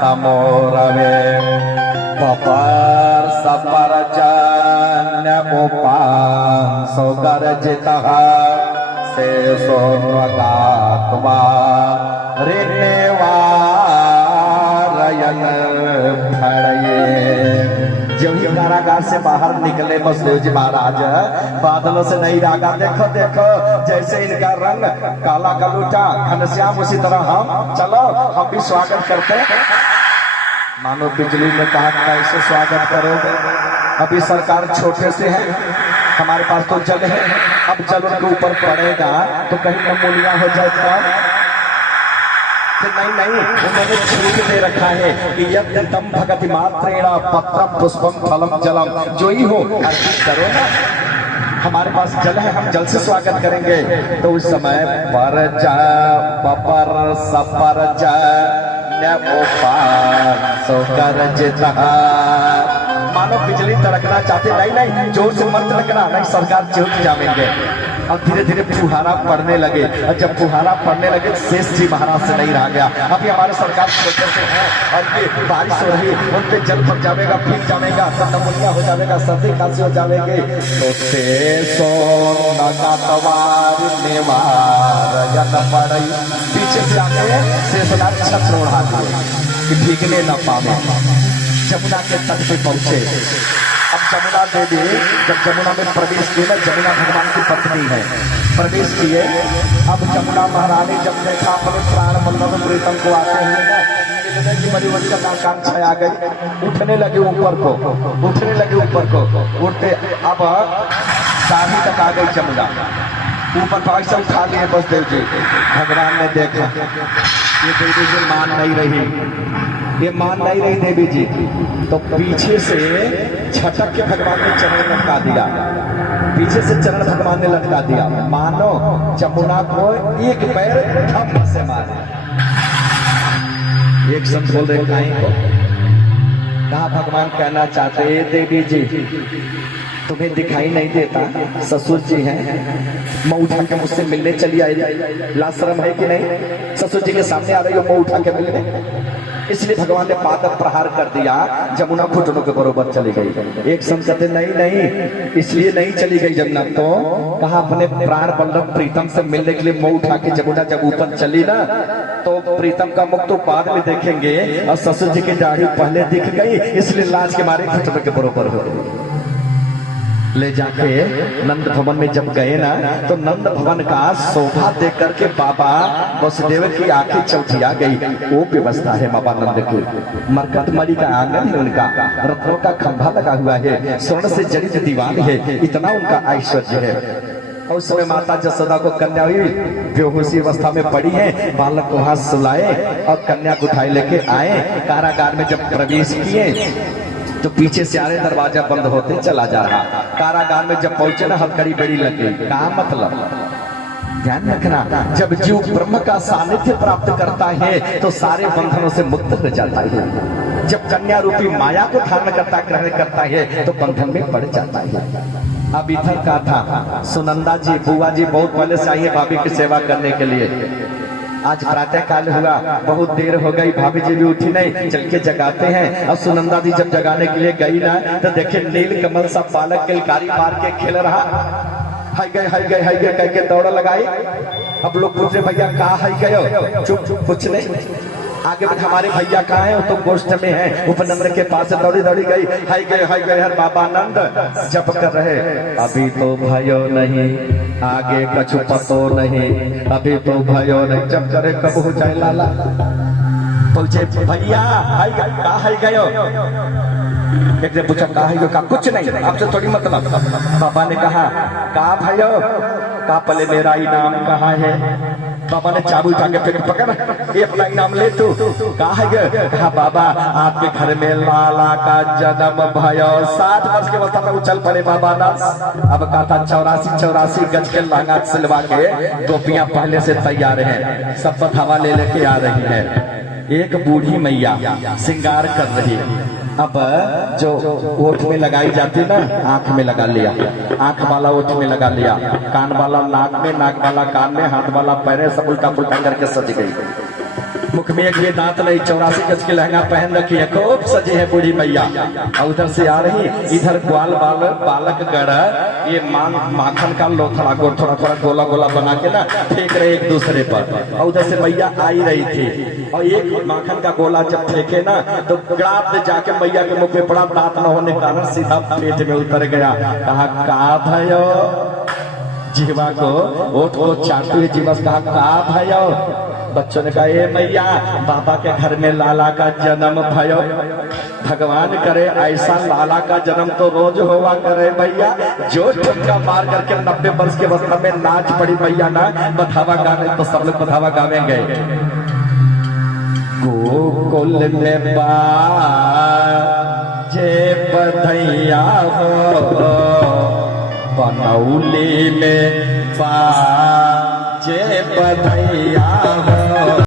तमोरवे पपर सपर जन्य उपां सौगर्जितः से सोन्वगात्वा ऋण्यवारयन् भड़ये। जब ही कारागार से बाहर निकले बसदेव जी महाराज, बादलों से नहीं रागा, देखो देखो जैसे इनका रंग काला गलूटा घनश्याम, उसी तरह हम चलो हम भी स्वागत करते हैं। मानो बिजली में कहा कैसे स्वागत करोगे, अभी सरकार छोटे से है, हमारे पास तो जल है, अब जल उनके ऊपर पड़ेगा तो कहीं नमूनिया हो जाए तो नहीं नहीं, उन्होंने छूट दे रखा है कि यदि तम भगति मात्रेण पत्रम पुष्पम फलम जलम, जो ही हो अर्पित करो ना, हमारे पास जल है, हम जल से स्वागत करेंगे। तो उस समय पर पपर सपर मानो बिजली तड़कना चाहते, नहीं नहीं जोर से मत तड़कना, नहीं सरकार चौक जाएंगे। अब धीरे धीरे फुहारा पड़ने लगे, और जब फुहारा पड़ने लगे शेष जी महाराज से नहीं रह गया। अभी हमारे सरकार छोटे से हैं और ये बारिश हो रही, उन पे जल फट जाएगा, भीग जाएगा, नमूनिया हो जाएगा, सर्दी खांसी हो जाएंगे। तो पीछे से आके शेषनाग छत्र उड़ा कि भीगने न पावे। जमुना के तट पे पहुंचे। अब जमुना देवी जब जमुना में प्रवेश किए ना, जमुना भगवान की पत्नी है, प्रवेश किए। अब जमुना महारानी जब देखा अपने प्राण वल्लभ प्रीतम को आते हुए ना, मिलने की बड़ी वंशक आकांक्षा आ गई, उठने लगे ऊपर को, उठने लगे ऊपर को, उठते अब दाढ़ी तक आ गई जमुना, ऊपर पाक से उठा लिए बसदेव जी। भगवान ने देखा ये देवी जी मान नहीं रही, ये मान नहीं रही देवी जी, तो पीछे से छटक के भगवान ने चरण लटका दिया, पीछे से चरण भगवान ने लटका दिया, मानो जमुना को एक पैर धम्म से मारे। एक संत बोल रहे काई को कहा भगवान कहना चाहते देवी जी तुम्हें दिखाई नहीं देता, ससुर जी हैं, मैं उठा के मुझसे मिलने चली आई, लाशरम है कि नहीं, ससुर जी के सामने आ रही हो, मैं उठा के मिलने। इसलिए भगवान ने पादप प्रहार कर दिया, जमुना घुटनों के बरोबर चली गई। एक संत कहते नहीं नहीं, इसलिए नहीं चली गई जमुना, तो कहा अपने प्राण वल्लभ प्रीतम से मिलने के लिए मुंह उठा के जमुना जब ऊपर चली ना, तो प्रीतम का मुख तो बाद में देखेंगे, और ससुर जी की दाढ़ी पहले दिख गई, इसलिए लाज के मारे घुटनों के बरोबर हो गई। ले जाके नंद भवन में जब गए ना, तो नंद भवन का शोभा देख करके बाबा वसुदेव की आंखें चौथिया गई। वो व्यवस्था है बाबा नंद की, मरकतमणि का आंगन है उनका, रत्नों का खंभा लगा हुआ है, स्वर्ण से जड़ित दीवार है, इतना उनका ऐश्वर्य है। और उस समय माता जसोदा को कन्या हुई, बेहोशी अवस्था में पड़ी है, बालक को हाथ सुलाए और कन्या को उठाए लेके आए। कारागार में जब प्रवेश किए तो पीछे से आरे दरवाजा बंद होते चला जा रहा। कारागार में जब पहुंचे ना, हथकड़ी बेड़ी लग गई। क्या मतलब, ध्यान रखना, जब जीव ब्रह्म का सानिध्य प्राप्त करता है तो सारे बंधनों से मुक्त हो जाता है। जब कन्या रूपी माया को धारण करता, ग्रहण करता है, तो बंधन में पड़ जाता है। अब इधर का था सुनंदा जी, बुआ जी बहुत पहले से आई है भाभी की सेवा करने के लिए। आज प्रातः काल हुआ, बहुत देर हो गई, भाभी जी भी उठी नहीं, चल के जगाते हैं। अब सुनंदा जी जब जगाने के लिए गई ना, तो देखे नील कमल सा बालक किलकारी मार के खेल रहा, हाय गए हाय गए हाय गए कह के दौड़ लगाई। अब लोग पूछ रहे भैया कहाँ हाय गए, चुप चुप कुछ नहीं, आगे बढ़, हमारे भैया कहाँ है, वो तो गोष्ठ में है। उपनंद के पास दौड़ी दौड़ी गई, हाय गए हर बाबा नंद जप कर रहे, अभी तो भयो नहीं, आगे कछु पतो नहीं, अभी तो भयो नहीं, जब करे कब हो जाए लाला। पूछे भैया हाय गयो, एक ने पूछा कहा है, का कुछ नहीं, आपसे थोड़ी मतलब। बाबा ने कहा का भयो, का पले मेरा इनाम कहाँ है। बाबा ने चाबू उठा के फिर पकड़, ये अपना इनाम ले तू, कहा है, कहा बाबा आपके घर में लाला का जन्म भयो। 60 वर्ष के अवस्था में उछल पड़े बाबा ना। अब कहा था 84 गज के लहंगा सिलवा के गोपियां पहले से तैयार हैं, सब बधावा ले लेके आ रही है। एक बूढ़ी मैया श्रृंगार कर रही है, अब जो ओठ में लगाई जाती ना, आंख में लगा लिया, आंख वाला ओठ में लगा लिया, कान वाला नाक में, नाक वाला कान में, हाथ वाला पैर, सब उल्टा पुल्टा करके सज गई। मुख में एक ये दांत नहीं, 84 गज के लहंगा पहन रखी है, खूब सजी है बूढ़ी मैया। और उधर से आ रही, इधर ग्वाल बालक गढ़ ये माखन का लोथड़ा थोड़ा थोड़ा गोला गोला बना के ना फेंक रहे एक दूसरे पर। और उधर से मैया आई रही थी और एक माखन का गोला जब फेंके ना तो ग्राफ जाके मैया के मुख में पड़ा, दांत न होने के कारण सीधा पेट में उतर गया। कहा का भयो, जीवा को ओठ को चाटते हुए जीवा से कहा का भयो। बच्चों ने कहा ए मैया, बाबा के घर में लाला का जन्म भयो, भगवान करे ऐसा लाला का जन्म तो रोज होवा करे भैया। जो ठुमका मार करके 90 वर्ष के अवस्था में नाच पड़ी मैया ना, बधावा गाने तो सब लोग बधावा गाने गए। गोकुल में बाजे बधैया हो, बनौली में बाजे बधैया हो।